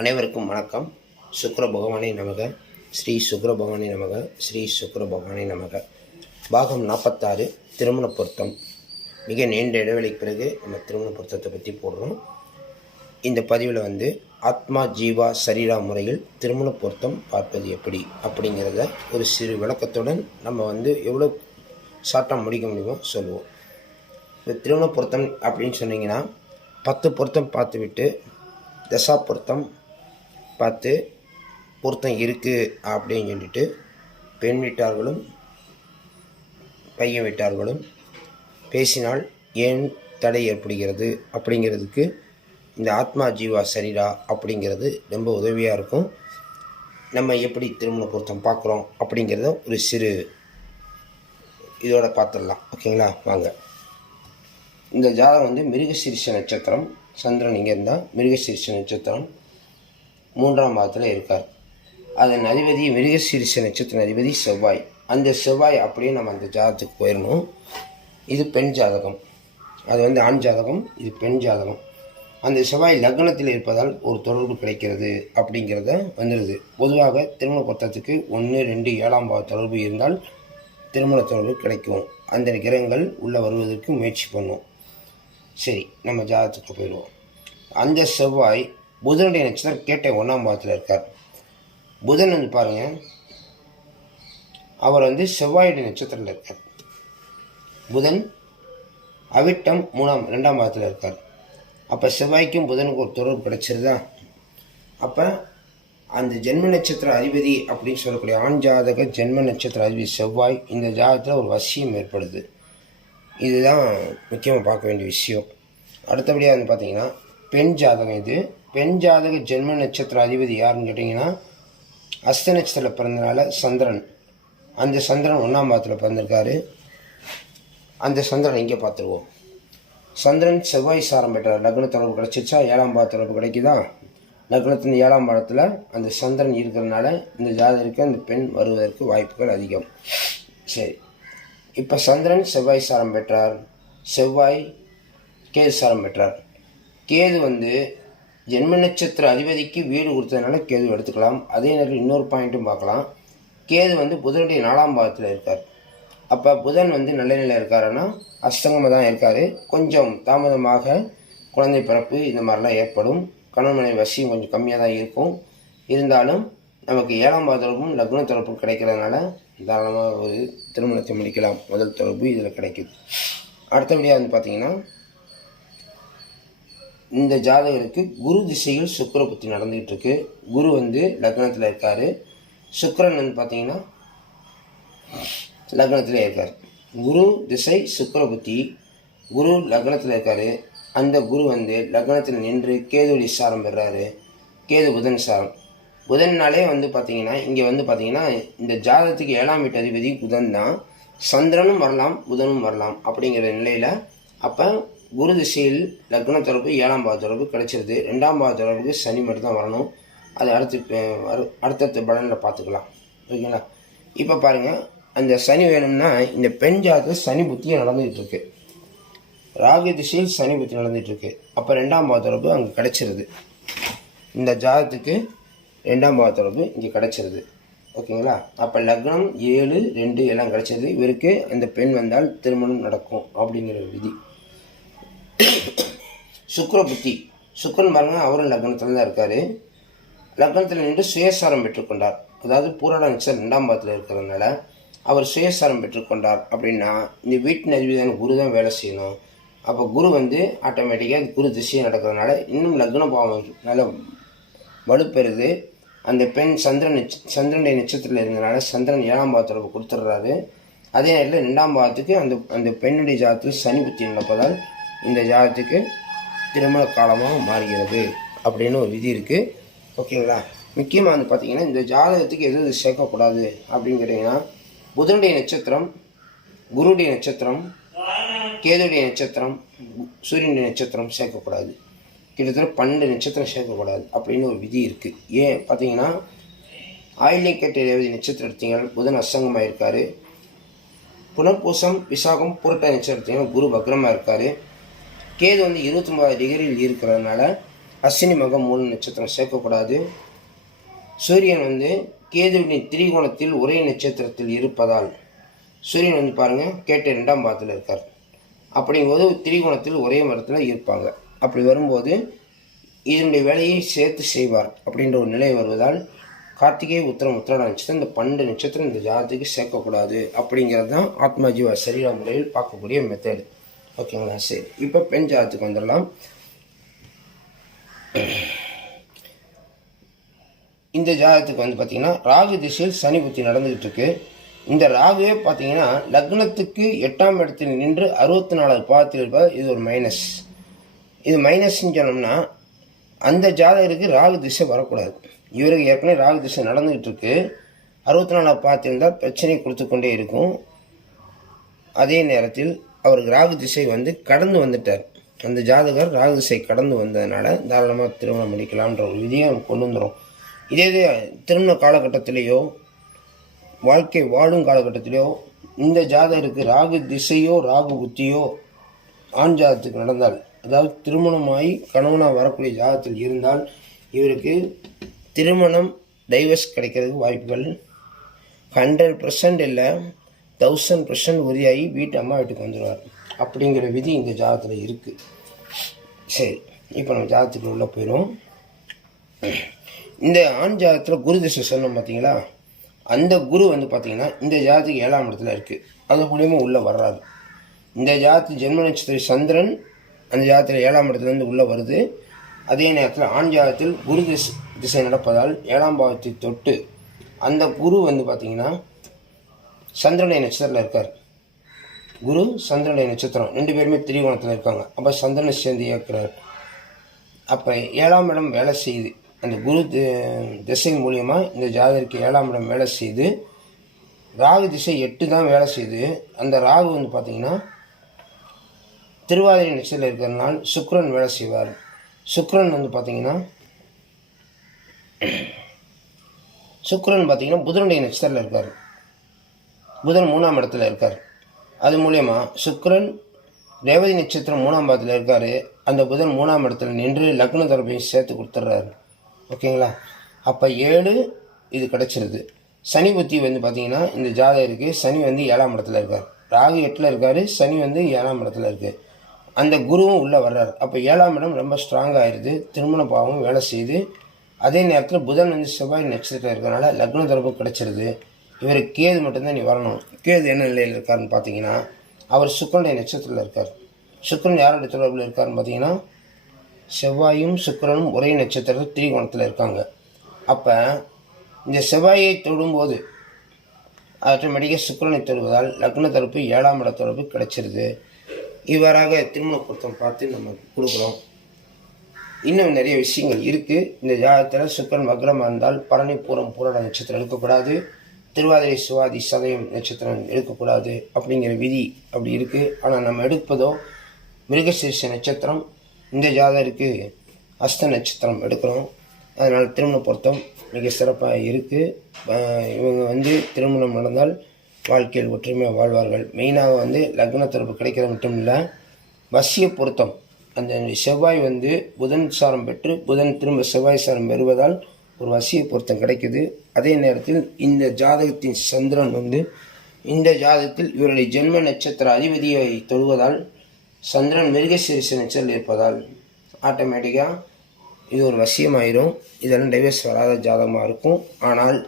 அனைவருக்கும் வணக்கம். சுக்கர பகவானே நமக. ஸ்ரீ சுக்கர பகவானே நமக. ஸ்ரீ சுக்கர பகவானே நமக. பாகம் நாற்பத்தாறு திருமண பொருத்தம். மிக நீண்ட இடைவெளிக்கு பிறகு நம்ம திருமண பொருத்தத்தை பற்றி போடுறோம். இந்த பதிவில் வந்து ஆத்மா ஜீவா சரீரா முறையில் திருமண பொருத்தம் பார்ப்பது எப்படி அப்படிங்கிறத ஒரு சிறு விளக்கத்துடன் நம்ம வந்து எவ்வளோ ஷார்ட்டாக முடிக்க முடியுமோ சொல்லுவோம். இந்த திருமண பொருத்தம் அப்படின்னு சொன்னீங்கன்னா பத்து பொருத்தம் பார்த்துவிட்டு தசா பொருத்தம் பார்த்து பொருத்தம் இருக்குது அப்படின்னு சொல்லிட்டு பெண் வீட்டார்களும் பையன் வீட்டார்களும் பேசினால் ஏன் தடை ஏற்படுகிறது? அப்படிங்கிறதுக்கு இந்த ஆத்மா ஜீவா சரீரா அப்படிங்கிறது ரொம்ப உதவியாக இருக்கும். நம்ம எப்படி திருமண பொருத்தம் பார்க்குறோம் அப்படிங்கிறத ஒரு சிறு இதோட பார்த்துடலாம். ஓகேங்களா? வாங்க. இந்த ஜாதகம் வந்து மிருகசீரிஷ நட்சத்திரம். சந்திரன் இங்கே இருந்தால் மிருகசீரிஷ நட்சத்திரம். மூன்றாம் பாதத்தில் இருக்கார். அதன் அதிபதி மிருகசீரிச நட்சத்திர அதிபதி செவ்வாய். அந்த செவ்வாய் அப்படியே நம்ம அந்த ஜாதகத்துக்கு போயிடணும் இது பெண் ஜாதகம். அது வந்து ஆண் ஜாதகம் இது பெண் ஜாதகம். அந்த செவ்வாய் லக்னத்தில் இருப்பதால் ஒரு தொடர்பு கிடைக்கிறது அப்படிங்கிறத வந்துடுது பொதுவாக திருமண பொருத்தத்துக்கு ஒன்று ரெண்டு ஏழாம் பாவ தொடர்பு இருந்தால் திருமண தொடர்பு கிடைக்கும். அந்த கிரகங்கள் உள்ளே வருவதற்கு முயற்சி பண்ணும். சரி நம்ம ஜாதகத்துக்கு போயிடுவோம். அந்த செவ்வாய் புதனுடைய நட்சத்திரம் கேட்ட ஒன்றாம் பாதத்தில் இருக்கார். புதன் வந்து பாருங்கள் அவர் வந்து செவ்வாயுடைய நட்சத்திரத்தில் இருக்கார். புதன் அவிட்டம் மூணாம் ரெண்டாம் பாதத்தில் இருக்கார். அப்போ செவ்வாய்க்கும் புதனுக்கும் ஒரு தொடர்பு கிடச்சிருதா? அப்போ அந்த ஜென்ம நட்சத்திர அதிபதி அப்படின்னு சொல்லக்கூடிய ஆண் ஜாதக ஜென்ம நட்சத்திர அதிபதி செவ்வாய் இந்த ஜாதகத்தில் ஒரு வசியம் ஏற்படுது. இதுதான் முக்கியமாக பார்க்க வேண்டிய விஷயம். அடுத்தபடியாக வந்து பார்த்தீங்கன்னா பெண் ஜாதகம் இது. பெண் ஜாதக ஜென்ம நட்சத்திர அதிபதி யாருன்னு கேட்டிங்கன்னா அஸ்த நட்சத்திரத்தில் பிறந்தனால சந்திரன். அந்த சந்திரன் ஒன்றாம் பாதத்தில் பிறந்திருக்காரு. அந்த சந்திரன் இங்கே பார்த்துருவோம். சந்திரன் செவ்வாய் சாரம் பெற்றார் லக்ன தொடர்பு கிடச்சிச்சா ஏழாம் பாத தொடர்பு கிடைக்குதா? லக்னத்தின் ஏழாம் பாடத்தில் அந்த சந்திரன் இருக்கிறதுனால இந்த ஜாதகருக்கு அந்த பெண் வருவதற்கு வாய்ப்புகள் அதிகம். சரி. இப்போ சந்திரன் செவ்வாய் சாரம் பெற்றார். செவ்வாய் கேது சாரம் பெற்றார். கேது வந்து ஜென்ம நட்சத்திர அதிபதிக்கு வீடு கொடுத்ததுனால கேது எடுத்துக்கலாம். அதே நேரத்தில் இன்னொரு பாயிண்ட்டும் பார்க்கலாம். கேது வந்து புதனுடைய நாலாம் பாகத்தில் இருக்கார். அப்போ புதன் வந்து நல்ல நிலையில் இருக்காருன்னா அஸ்தங்கமாக தான் இருக்கார். கொஞ்சம் தாமதமாக குழந்தை பிறப்பு இந்த மாதிரிலாம் ஏற்படும். கணவன் மனைவி வசியம் கொஞ்சம் கம்மியாக தான் இருக்கும். இருந்தாலும் நமக்கு ஏழாம் பாத தொடர்பும் லக்ன தொடர்பும் கிடைக்கிறதுனால தாராளமாக ஒரு திருமணத்தை முடிக்கலாம். முதல் தொடர்பு இதில் கிடைக்குது. அடுத்தபடியாக வந்து பார்த்திங்கன்னா இந்த ஜாதகருக்கு குரு திசையில் சுக்கிர புத்தி நடந்துகிட்டு இருக்கு குரு வந்து லக்னத்தில் இருக்கார். சுக்கரன் வந்து பார்த்தீங்கன்னா லக்னத்தில் இருக்கார். குரு திசை சுக்கிர புத்தி. குரு லக்னத்தில் இருக்கார். அந்த குரு வந்து லக்னத்தில் நின்று கேதுடைய சாரம் பெறாரு. கேது புதன் சாரம். புதன்னாலே வந்து பார்த்தீங்கன்னா இங்கே வந்து பார்த்தீங்கன்னா இந்த ஜாதகத்துக்கு ஏழாம் வீட்டு அதிபதி புதன் தான். சந்திரனும் வரலாம் புதனும் வரலாம் அப்படிங்கிற நிலையில் அப்போ குரு திசையில் லக்ன தொடர்பு ஏழாம் பாவ தொடர்பு கிடைச்சிருது. ரெண்டாம் பாவ தொடர்புக்கு சனி மட்டும் தான் வரணும். அது அடுத்து அடுத்தடுத்த பலனில் பார்த்துக்கலாம். ஓகேங்களா? இப்போ பாருங்கள் அந்த சனி வேணும்னா இந்த பெண் ஜாதகத்தில் சனி புத்தி நடந்துகிட்ருக்கு ராகு திசையில் சனி புத்தி நடந்துகிட்ருக்கு அப்போ ரெண்டாம் பாவ தொடர்பு அங்கே கிடச்சிருது. இந்த ஜாதகத்துக்கு ரெண்டாம் பாவ தொடர்பு இங்கே கிடச்சிருது. ஓகேங்களா? அப்போ லக்னம் ஏழு ரெண்டு எல்லாம் கிடச்சிருது. இவருக்கு அந்த பெண் வந்தால் திருமணம் நடக்கும் அப்படிங்கிற விதி. சுக்கர புத்தி சுக்கரன் பாருங்க அவரும் லக்னத்தில் தான் இருக்கார். லக்னத்தில் நின்று சுயசாரம் பெற்றுக்கொண்டார் அதாவது பூராட நட்சத்திரம் ரெண்டாம் பாதத்தில் இருக்கிறதுனால அவர் சுயசாரம் பெற்றுக்கொண்டார் அப்படின்னா இந்த வீட்டின் அதிபதியான குரு தான் வேலை செய்யணும். அப்போ குரு வந்து ஆட்டோமேட்டிக்காக குரு திசையை நடக்கிறதுனால இன்னும் லக்ன பாவம் நல்ல வலுப்பெறுது. அந்த பெண் சந்திரன் நிச்ச சந்திரனுடைய நட்சத்திரத்தில் இருந்தனால சந்திரன் ஏழாம் பாவத்தில் கொடுத்துட்றாரு. அதே நேரத்தில் ரெண்டாம் பாவத்துக்கு அந்த அந்த பெண்ணுடைய ஜாதத்தில் சனி புத்தி நடப்பதால் இந்த ஜாதத்துக்கு திருமண காலமாக மாறுகிறது அப்படின்னு ஒரு விதி இருக்குது ஓகேங்களா? முக்கியமாக வந்து பார்த்திங்கன்னா இந்த ஜாதகத்துக்கு எது எது சேர்க்கக்கூடாது அப்படின்னு கேட்டிங்கன்னா புதனுடைய நட்சத்திரம் குருடைய நட்சத்திரம் கேதுடைய நட்சத்திரம் சூரியனுடைய நட்சத்திரம் சேர்க்கக்கூடாது. கிட்டத்தட்ட பன்னெண்டு நட்சத்திரம் சேர்க்கக்கூடாது அப்படின்னு ஒரு விதி இருக்குது ஏன் பார்த்தீங்கன்னா ஆயில்ய கேட்ட ரேவதி நட்சத்திரம் எடுத்தீங்கன்னா புதன் அசங்கமாக இருக்கார் புனர்பூசம் விசாகம் புரட்ட நட்சத்திரம் எடுத்தீங்கன்னா குரு வக்ரமாக இருக்கார். கேது வந்து இருபத்தொம்பது டிகிரியில் இருக்கிறதுனால அஸ்வினி மகம் மூணு நட்சத்திரம் சேர்க்கக்கூடாது. சூரியன் வந்து கேதுவின் திரிகோணத்தில் ஒரே நட்சத்திரத்தில் இருப்பதால் சூரியன் வந்து பாருங்கள் கேட்ட ரெண்டாம் பாதத்தில் இருக்கார். அப்படிங்கும்போது திரிகோணத்தில் ஒரே மரத்தில் இருப்பாங்க. அப்படி வரும்போது இதனுடைய வேலையை சேர்த்து செய்வார் அப்படின்ற ஒரு நிலை வருவதால் கார்த்திகை உத்தரம் உத்திராட நட்சத்திரம் இந்த பன்னெண்டு நட்சத்திரம் இந்த ஜாதத்துக்கு சேர்க்கக்கூடாது. அப்படிங்கிறது தான் ஆத்மா ஜீவ சரீர முறையில் பார்க்கக்கூடிய மெத்தேடு ஓகேங்களா சரி இப்போ பெண் ஜாதத்துக்கு வந்துடலாம். இந்த ஜாதகத்துக்கு வந்து பார்த்தீங்கன்னா ராகு திசையில் சனி புத்தி நடந்துகிட்டு இருக்கு இந்த ராகுவே பார்த்தீங்கன்னா லக்னத்துக்கு எட்டாம் இடத்தில் நின்று அறுபத்தி நாலாவது பாதத்தில் இருப்பார் இது ஒரு மைனஸ் இது மைனஸ்ன்னு சொன்னோம்னா அந்த ஜாதகருக்கு ராகு திசை வரக்கூடாது. இவருக்கு ஏற்கனவே ராகு திசை நடந்துகிட்டு இருக்கு அறுபத்தி நாலாவது பார்த்திருந்தால் பிரச்சனை கொடுத்து கொண்டே இருக்கும். அதே நேரத்தில் அவருக்கு ராகு திசை வந்து கடந்து வந்துட்டார். அந்த ஜாதகர் ராகு திசை கடந்து வந்ததுனால தாராளமாக திருமணம் முடிக்கலாம்ன்ற ஒரு விதியை நம்ம கொண்டு வந்துடும் இதே இதே திருமண காலகட்டத்திலேயோ வாழ்க்கை வாழும் காலகட்டத்திலேயோ இந்த ஜாதகருக்கு ராகு திசையோ ராகு புத்தியோ ஆண் ஜாதகத்துக்கு நடந்தால் அதாவது திருமணமாகி கணவனாக வரக்கூடிய ஜாதகத்தில் இருந்தால் இவருக்கு திருமணம் டைவர்ஸ் கிடைக்கிறதுக்கு வாய்ப்புகள் ஹண்ட்ரட் பர்சன்ட் இல்லை. தௌசண்ட் பர்சன்ட் உரியாகி வீட்டு அம்மா வீட்டுக்கு வந்துடுவார். அப்படிங்கிற விதி இந்த ஜாதகத்தில் இருக்குது சரி இப்போ நம்ம ஜாதகத்துக்கு உள்ளே போயிடும் இந்த ஆண் ஜாதகத்தில் குரு திசை சொன்னோம் பார்த்தீங்களா அந்த குரு வந்து பார்த்தீங்கன்னா இந்த ஜாதத்துக்கு ஏழாம் இடத்துல இருக்குது அது மூலியமாக உள்ளே வர்றாரு. இந்த ஜாதத்து ஜென்ம நட்சத்திர சந்திரன் அந்த ஜாதத்தில் ஏழாம் இடத்துலேருந்து உள்ளே வருது. அதே நேரத்தில் ஆண் ஜாதத்தில் குரு திசை திசை நடப்பதால் ஏழாம் பாவத்தை தொட்டு அந்த குரு வந்து பார்த்திங்கன்னா சந்திரனை நட்சத்திரத்தில் இருக்கார். குரு சந்திரனை நட்சத்திரம். ரெண்டு பேருமே திரிகோணத்தில் இருக்காங்க. அப்போ சந்திரனை சேர்ந்து இயக்குறார். அப்போ ஏழாம் இடம் வேலை செய்யுது. அந்த குரு திசை மூலியமாக இந்த ஜாதகருக்கு ஏழாம் இடம் வேலை செய்து ராகு திசை எட்டு தான் வேலை செய்யுது. அந்த ராகு வந்து பார்த்திங்கன்னா திருவாதிரை நட்சத்திரத்தில் இருக்கிறதுனால சுக்ரன் வேலை செய்வார். சுக்ரன் வந்து பார்த்திங்கன்னா சுக்ரன் பார்த்திங்கன்னா புதனுடைய நட்சத்திரத்தில் இருக்கார். புதன் மூணாம் இடத்துல இருக்கார். அது மூலயமா சுக்கரன் ரேவதி நட்சத்திரம் மூணாம் பாதத்தில் இருக்கார். அந்த புதன் மூணாம் இடத்துல நின்று லக்ன தரப்பையும் சேர்த்து கொடுத்துட்றாரு ஓகேங்களா? அப்போ ஏழு இது கிடச்சிருது. சனி புத்தி வந்து பார்த்திங்கன்னா இந்த ஜாதகருக்கு சனி வந்து ஏழாம் இடத்துல இருக்கார். ராகு எட்டில் இருக்கார். சனி வந்து ஏழாம் இடத்துல இருக்குது அந்த குருவும் உள்ளே வர்றார். அப்போ ஏழாம் இடம் ரொம்ப ஸ்ட்ராங் ஆயிடுது திருமண பாவம் வேலை செய்யுது. அதே நேரத்தில் புதன் வந்து செவ்வாய் நட்சத்திரம் இருக்கிறனால லக்ன தொடர்பு கிடச்சிருது. இவர் கேது மட்டும்தான் நீ வரணும். கேது என்ன நிலையில் இருக்காருன்னு பார்த்தீங்கன்னா அவர் சுக்கரனுடைய நட்சத்திரத்தில் இருக்கார். சுக்கரன் யாருடைய தொடர்பில் இருக்காருன்னு பார்த்தீங்கன்னா செவ்வாயும் சுக்கரனும் ஒரே நட்சத்திரத்தில் திரிகோணத்தில் இருக்காங்க. அப்போ இந்த செவ்வாயை தொடும்போது ஆட்டோமேட்டிக்காக சுக்கரனை தொடுவதால் லக்ன தரப்பு ஏழாம் இட தொடர்பு கிடைச்சிருது. இவ்வாறாக திருமண பொருத்தம் பார்த்து நம்ம கொடுக்குறோம். இன்னும் நிறைய விஷயங்கள் இருக்குது இந்த ஜாதகத்தில் சுக்கரன் வக்ரமாக இருந்தால் பழனிபூரம் பூரம் பூரட நட்சத்திரம் எடுக்கக்கூடாது. திருவாதிரை சுவாதி சதயம் நட்சத்திரம் எடுக்கக்கூடாது அப்படிங்கிற விதி அப்படி இருக்குது ஆனால் நம்ம எடுப்பதோ மிருகசீர்ஷ நட்சத்திரம் இந்த ஜாதகருக்கு அஸ்த நட்சத்திரம் எடுக்கிறோம். அதனால் திருமண பொருத்தம் மிக சிறப்பாக இருக்குது இவங்க வந்து திருமணம் நடந்தால் வாழ்க்கையில் ஒற்றுமையாக வாழ்வார்கள். மெயினாக வந்து லக்ன தொடர்பு கிடைக்கிறது மட்டும் இல்லை வசிய பொருத்தம். அந்த செவ்வாய் வந்து புதன் சாரம் பெற்று புதன் திரும்ப செவ்வாய் சாரம் பெறுவதால் ஒரு வசிய பொருத்தம் கிடைக்குது. அதே நேரத்தில் இந்த ஜாதகத்தின் சந்திரன் வந்து இந்த ஜாதகத்தில் இவருடைய ஜென்ம நட்சத்திர அதிபதியை தொழுவதால் சந்திரன் மிருகசீரிச நட்சத்திரம் இருப்பதால் ஆட்டோமேட்டிக்காக இது ஒரு வசியமாயிரும். இதெல்லாம் டைவர்ஸ் வராத ஜாதகமாக இருக்கும். ஆனால்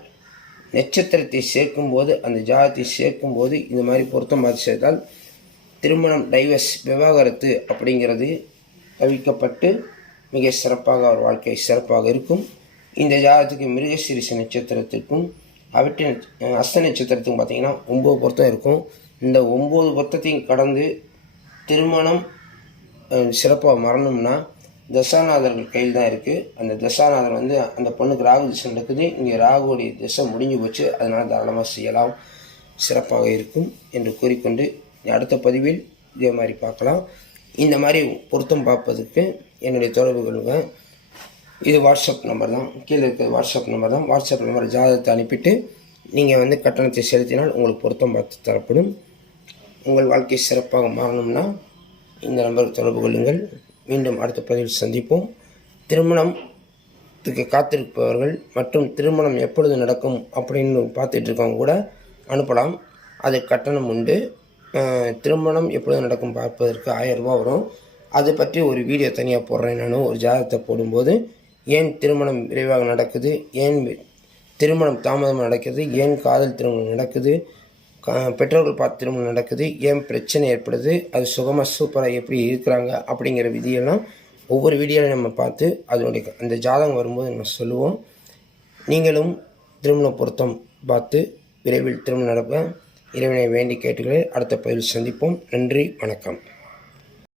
நட்சத்திரத்தை சேர்க்கும்போது அந்த ஜாதகத்தை சேர்க்கும்போது இந்த மாதிரி பொருத்தம் மாதிரி சேர்த்தால் திருமணம் டைவர்ஸ் விவாகரத்து அப்படிங்கிறது தவிர்க்கப்பட்டு மிக சிறப்பாக அவர் வாழ்க்கை சிறப்பாக இருக்கும். இந்த ஜாதகத்துக்கு மிருகசீரிச நட்சத்திரத்துக்கும் அவிட்ட அஸ்த நட்சத்திரத்துக்கும் பார்த்தீங்கன்னா ஒம்பது பொருத்தம் இருக்கும். இந்த ஒம்பது பொருத்தத்தையும் கடந்து திருமணம் சிறப்பாக மரணம்னா தசாநாதர்கள் கையில் தான் இருக்குது அந்த தசாநாதர் வந்து அந்த பொண்ணுக்கு ராகு திசை நடக்குது. இங்கே ராகுடைய திசை முடிஞ்சு போச்சு. அதனால் தாராளமாக செய்யலாம். சிறப்பாக இருக்கும் என்று கூறிக்கொண்டு அடுத்த பதிவில் இதே மாதிரி பார்க்கலாம். இந்த மாதிரி பொருத்தம் பார்ப்பதற்கு என்னுடைய தொடர்புகளுங்க இது வாட்ஸ்அப் நம்பர் தான். கீழே இருக்கிற வாட்ஸ்அப் நம்பர் தான். வாட்ஸ்அப் நம்பர் ஜாதகத்தை அனுப்பிட்டு நீங்கள் வந்து கட்டணத்தை செலுத்தினால் உங்களுக்கு பொருத்தம் பார்த்து தரப்படும். உங்கள் வாழ்க்கை சிறப்பாக மாறணும்னா இந்த நம்பருக்கு தொடர்பு கொள்ளுங்கள். மீண்டும் அடுத்த பதிவில் சந்திப்போம். திருமணத்துக்கு காத்திருப்பவர்கள் மற்றும் திருமணம் எப்பொழுது நடக்கும் அப்படின்னு பார்த்துட்டு இருக்கவங்க கூட அனுப்பலாம். அது கட்டணம் உண்டு. திருமணம் எப்பொழுது நடக்கும் பார்ப்பதற்கு ஆயிரம் ரூபா வரும். அதை பற்றி ஒரு வீடியோ தனியாக போடுறேன் நான். ஒரு ஜாதகத்தை போடும்போது ஏன் திருமணம் விரைவாக நடக்குது? ஏன் திருமணம் தாமதமாக நடக்குது? ஏன் காதல் திருமணம் நடக்குது? கா- பெற்றோர்கள் பார்த்து திருமணம் நடக்குது. ஏன் பிரச்சனை ஏற்படுது? அது சுகமாக சூப்பராக எப்படி இருக்கிறாங்க? அப்படிங்கிற விதியெல்லாம் ஒவ்வொரு வீடியோவில் நம்ம பார்த்து அதனுடைய அந்த ஜாதகம் வரும்போது நம்ம சொல்லுவோம். நீங்களும் திருமண பொருத்தம் பார்த்து விரைவில் திருமணம் நடப்ப இறைவனை வேண்டி கேட்டுக்களை. அடுத்த பதிவில் சந்திப்போம். நன்றி வணக்கம்.